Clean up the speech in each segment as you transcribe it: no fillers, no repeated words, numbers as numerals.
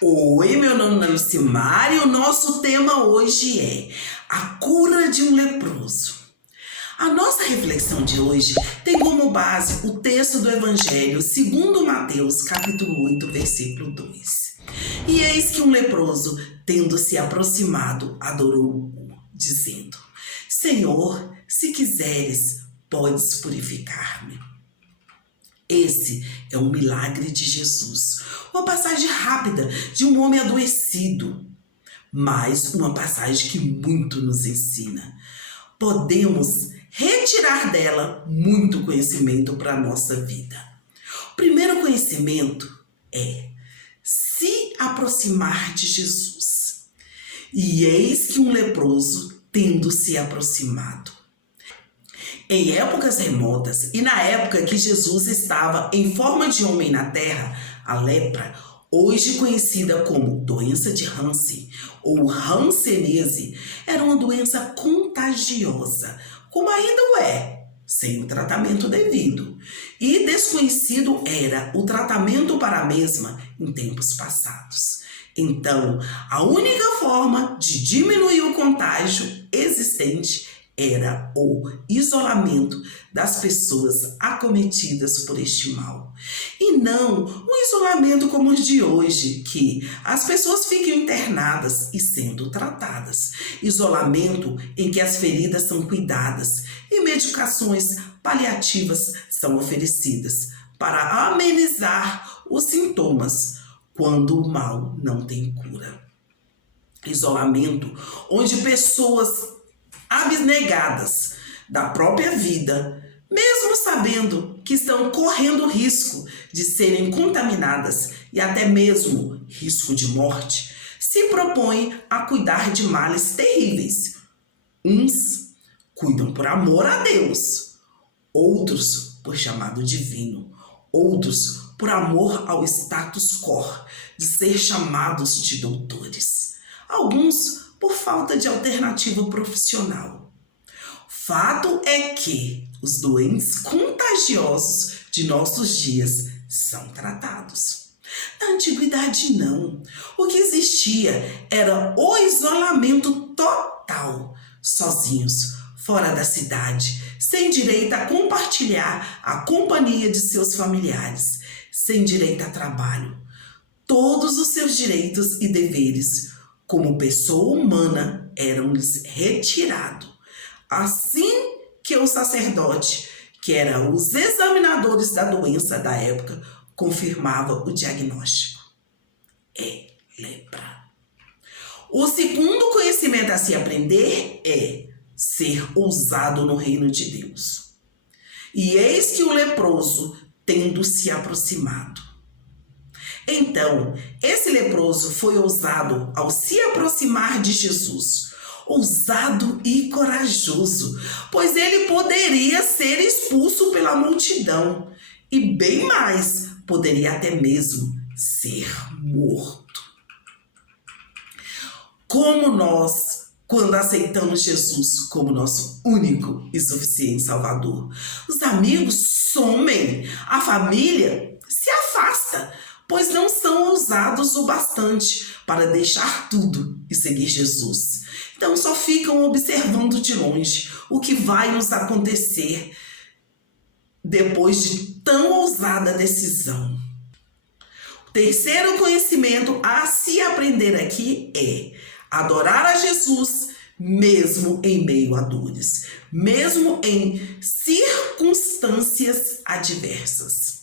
Oi, meu nome é Lucimar e o nosso tema hoje é a cura de um leproso. A nossa reflexão de hoje tem como base o texto do Evangelho segundo Mateus, capítulo 8, versículo 2. E eis que um leproso, tendo se aproximado, adorou-o, dizendo: Senhor, se quiseres, podes purificar-me. Esse é um milagre de Jesus. Uma passagem rápida de um homem adoecido, mas uma passagem que muito nos ensina. Podemos retirar dela muito conhecimento para a nossa vida. O primeiro conhecimento é se aproximar de Jesus. E eis que um leproso, tendo se aproximado. Em épocas remotas e na época que Jesus estava em forma de homem na terra, a lepra, hoje conhecida como doença de Hansen ou hanseníase, era uma doença contagiosa, como ainda o é, sem o tratamento devido. E desconhecido era o tratamento para a mesma em tempos passados. Então, a única forma de diminuir o contágio existente era o isolamento das pessoas acometidas por este mal. E não um isolamento como os de hoje, que as pessoas ficam internadas e sendo tratadas. Isolamento em que as feridas são cuidadas e medicações paliativas são oferecidas para amenizar os sintomas quando o mal não tem cura. Isolamento onde pessoas abnegadas da própria vida, mesmo sabendo que estão correndo risco de serem contaminadas e até mesmo risco de morte, se propõem a cuidar de males terríveis. Uns cuidam por amor a Deus, outros por chamado divino, outros por amor ao status quo de ser chamados de doutores, alguns por falta de alternativa profissional. Fato é que os doentes contagiosos de nossos dias são tratados. Na antiguidade, não. O que existia era o isolamento total, sozinhos, fora da cidade, sem direito a compartilhar a companhia de seus familiares, sem direito a trabalho. Todos os seus direitos e deveres como pessoa humana eram-lhes retirados. Assim que o sacerdote, que eram os examinadores da doença da época, confirmava o diagnóstico. É lepra. O segundo conhecimento a se aprender é ser ousado no reino de Deus. E eis que o leproso, tendo se aproximado. Então, esse leproso foi ousado ao se aproximar de Jesus, ousado e corajoso, pois ele poderia ser expulso pela multidão e, bem mais, poderia até mesmo ser morto. Como nós, quando aceitamos Jesus como nosso único e suficiente Salvador, os amigos somem, a família se afasta, pois não são ousados o bastante para deixar tudo e seguir Jesus. Então só ficam observando de longe o que vai nos acontecer depois de tão ousada decisão. O terceiro conhecimento a se aprender aqui é adorar a Jesus mesmo em meio a dores, mesmo em circunstâncias adversas.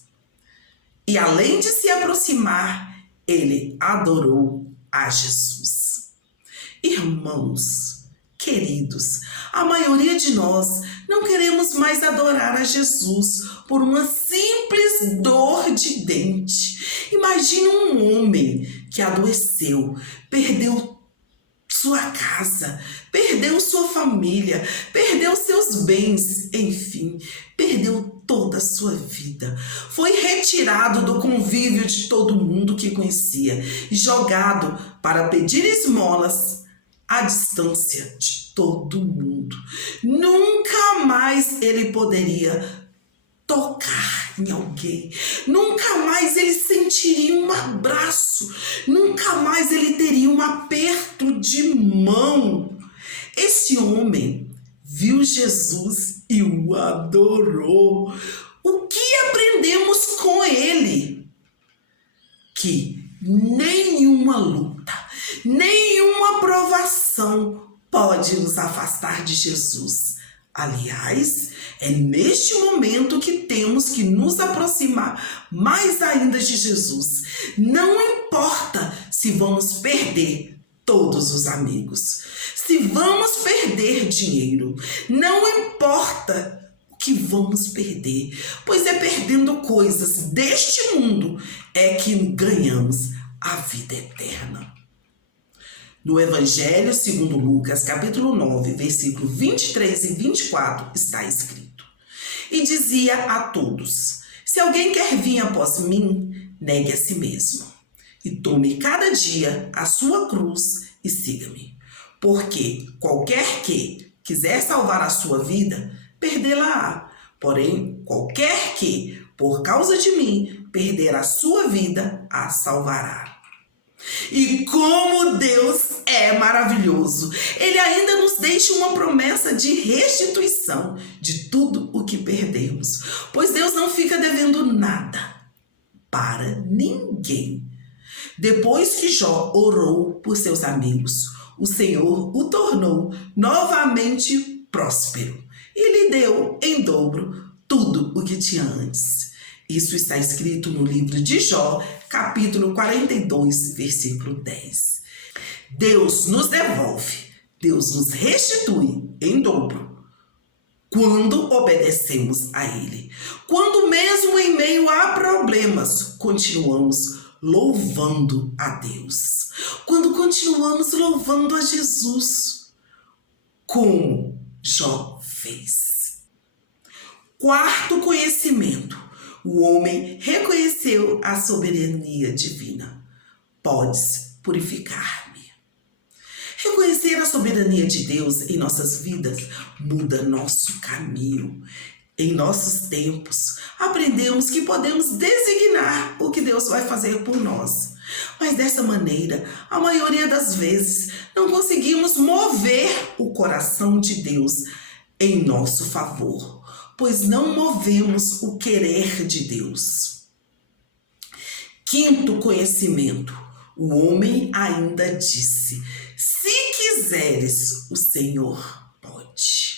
E além de se aproximar, ele adorou a Jesus. Irmãos, queridos, a maioria de nós não queremos mais adorar a Jesus por uma simples dor de dente. Imagina um homem que adoeceu, perdeu sua casa, perdeu sua família, perdeu seus bens, enfim, perdeu toda a sua vida. Foi retirado do convívio de todo mundo que conhecia e jogado para pedir esmolas à distância de todo mundo. Nunca mais ele poderia tocar em alguém. Nunca mais ele sentiria um abraço. Nunca mão. Esse homem viu Jesus e o adorou. O que aprendemos com ele? Que nenhuma luta, nenhuma provação pode nos afastar de Jesus. Aliás, é neste momento que temos que nos aproximar mais ainda de Jesus. Não importa se vamos perder todos os amigos, se vamos perder dinheiro, não importa o que vamos perder, pois é perdendo coisas deste mundo é que ganhamos a vida eterna. No Evangelho segundo Lucas, capítulo 9, versículo 23 e 24, está escrito: E dizia a todos: Se alguém quer vir após mim, negue a si mesmo, e tome cada dia a sua cruz e siga-me. Porque qualquer que quiser salvar a sua vida, perdê-la-á. Porém, qualquer que, por causa de mim, perder a sua vida, a salvará. E como Deus é maravilhoso! Ele ainda nos deixa uma promessa de restituição de tudo o que perdemos. Pois Deus não fica devendo nada para ninguém. Depois que Jó orou por seus amigos, o Senhor o tornou novamente próspero e lhe deu em dobro tudo o que tinha antes. Isso está escrito no livro de Jó, capítulo 42, versículo 10. Deus nos devolve, Deus nos restitui em dobro quando obedecemos a Ele. Quando mesmo em meio a problemas, continuamos louvando a Deus. Quando continuamos louvando a Jesus, como Jó fez. Quarto conhecimento. O homem reconheceu a soberania divina. Podes purificar-me. Reconhecer a soberania de Deus em nossas vidas muda nosso caminho. Em nossos tempos, aprendemos que podemos designar o que Deus vai fazer por nós. Mas dessa maneira, a maioria das vezes, não conseguimos mover o coração de Deus em nosso favor, pois não movemos o querer de Deus. Quinto conhecimento. O homem ainda disse: se quiseres, o Senhor pode.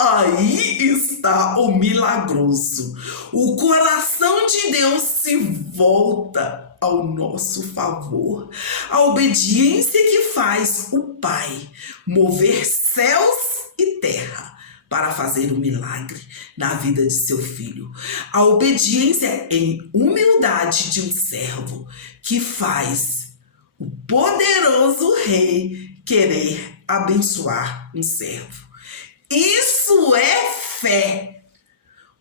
Aí está o milagroso. O coração de Deus se volta ao nosso favor. A obediência que faz o Pai mover céus e terra para fazer um milagre na vida de seu filho. A obediência em humildade de um servo que faz o poderoso rei querer abençoar um servo. Isso é fé.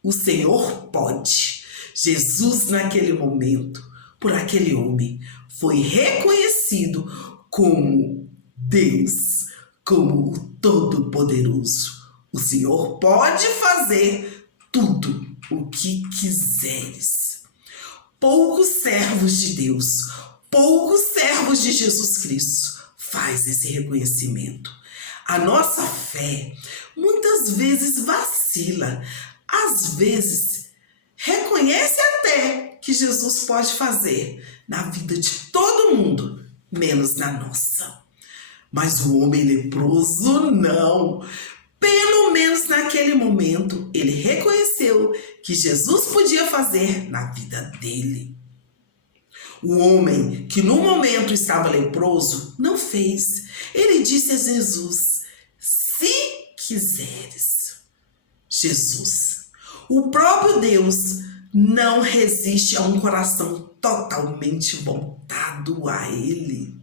O Senhor pode. Jesus, naquele momento, por aquele homem, foi reconhecido como Deus, como o Todo-Poderoso. O Senhor pode fazer tudo o que quiseres. Poucos servos de Deus, poucos servos de Jesus Cristo faz esse reconhecimento. A nossa fé muitas vezes vacila, às vezes reconhece até que Jesus pode fazer na vida de todo mundo, menos na nossa. Mas o homem leproso não. Pelo menos naquele momento, ele reconheceu que Jesus podia fazer na vida dele. O homem que no momento estava leproso não fez. Ele disse a Jesus: se quiseres. Jesus, o próprio Deus, não resiste a um coração totalmente voltado a Ele.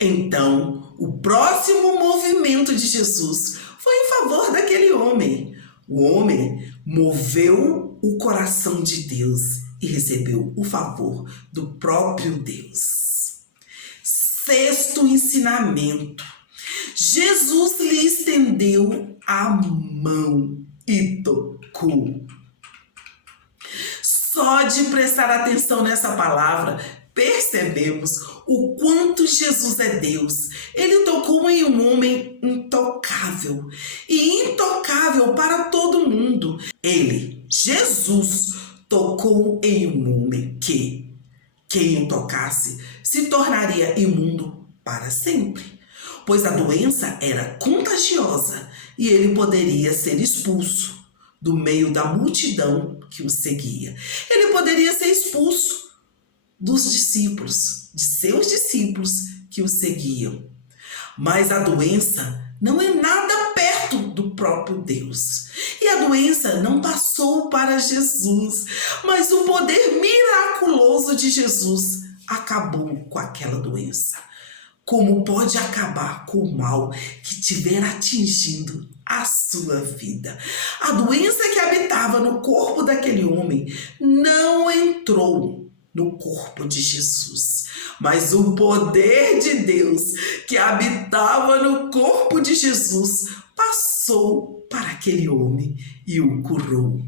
Então, o próximo movimento de Jesus foi em favor daquele homem. O homem moveu o coração de Deus e recebeu o favor do próprio Deus. Sexto ensinamento. Jesus lhe estendeu a mão e tocou. Só de prestar atenção nessa palavra, percebemos o quanto Jesus é Deus. Ele tocou em um homem intocável e intocável para todo mundo. Ele, Jesus, tocou em um homem que, quem o tocasse, se tornaria imundo para sempre, pois a doença era contagiosa e ele poderia ser expulso do meio da multidão que o seguia. Ele poderia ser expulso dos discípulos, de seus discípulos que o seguiam. Mas a doença não é nada perto do próprio Deus. E a doença não passou para Jesus, mas o poder miraculoso de Jesus acabou com aquela doença. Como pode acabar com o mal que estiver atingindo a sua vida? A doença que habitava no corpo daquele homem não entrou no corpo de Jesus, mas o poder de Deus que habitava no corpo de Jesus passou para aquele homem e o curou.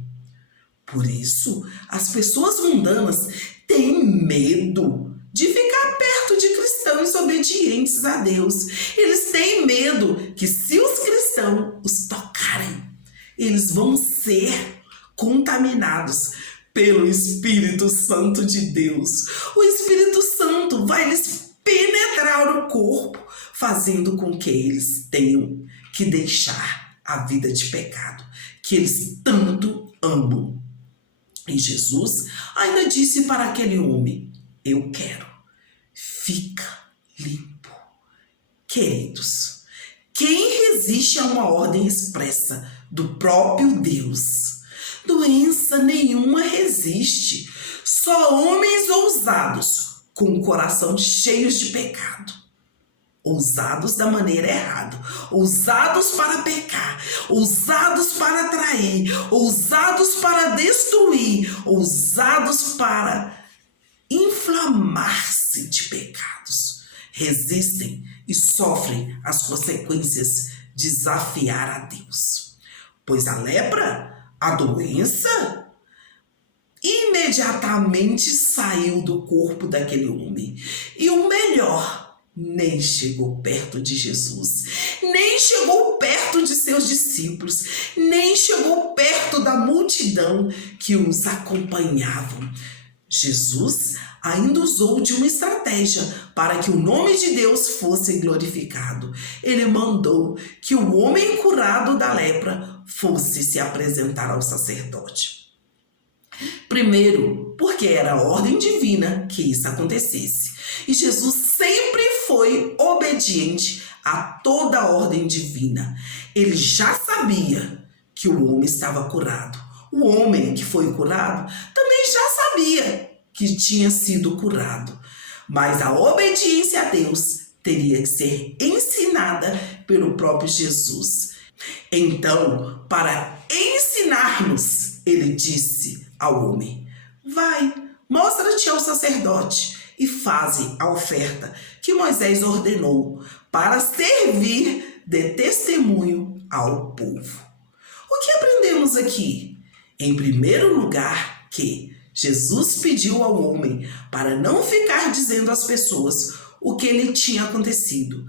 Por isso, as pessoas mundanas têm medo de ficar perto de cristãos obedientes a Deus. Eles têm medo que, se os cristãos os tocarem, eles vão ser contaminados pelo Espírito Santo de Deus. O Espírito Santo vai lhes penetrar no corpo, fazendo com que eles tenham que deixar a vida de pecado que eles tanto amam. E Jesus ainda disse para aquele homem: eu quero, fica limpo. Queridos, quem resiste a uma ordem expressa do próprio Deus? Doença nenhuma resiste. Só homens ousados, com o coração cheios de pecado. Ousados da maneira errada. Ousados para pecar. Ousados para trair. Ousados para destruir. Ousados para inflamar-se de pecados. Resistem e sofrem as consequências de desafiar a Deus. Pois a lepra, a doença, imediatamente saiu do corpo daquele homem. E o melhor, nem chegou perto de Jesus, nem chegou perto de seus discípulos, nem chegou perto da multidão que os acompanhavam. Jesus ainda usou de uma estratégia para que o nome de Deus fosse glorificado. Ele mandou que o homem curado da lepra fosse se apresentar ao sacerdote. Primeiro, porque era a ordem divina que isso acontecesse. E Jesus sempre foi obediente a toda a ordem divina. Ele já sabia que o homem estava curado. O homem que foi curado também já sabia que tinha sido curado. Mas a obediência a Deus teria que ser ensinada pelo próprio Jesus. Então, para ensinar-nos, ele disse ao homem: vai, mostra-te ao sacerdote e faze a oferta que Moisés ordenou para servir de testemunho ao povo. O que aprendemos aqui? Em primeiro lugar, que Jesus pediu ao homem para não ficar dizendo às pessoas o que lhe tinha acontecido,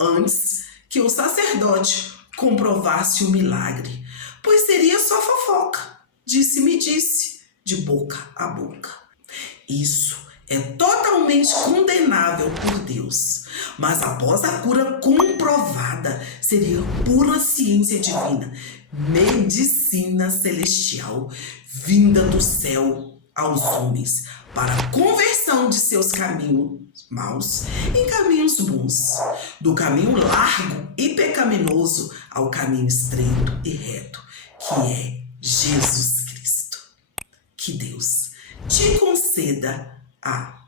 antes que o sacerdote comprovasse o milagre, pois seria só fofoca, disse-me-disse, de boca a boca. Isso é totalmente condenável por Deus, mas após a cura comprovada, seria pura ciência divina, medicina celestial, vinda do céu aos homens, para a conversão de seus caminhos maus em caminhos bons, do caminho largo e pecaminoso ao caminho estreito e reto, que é Jesus Cristo. Que Deus te conceda a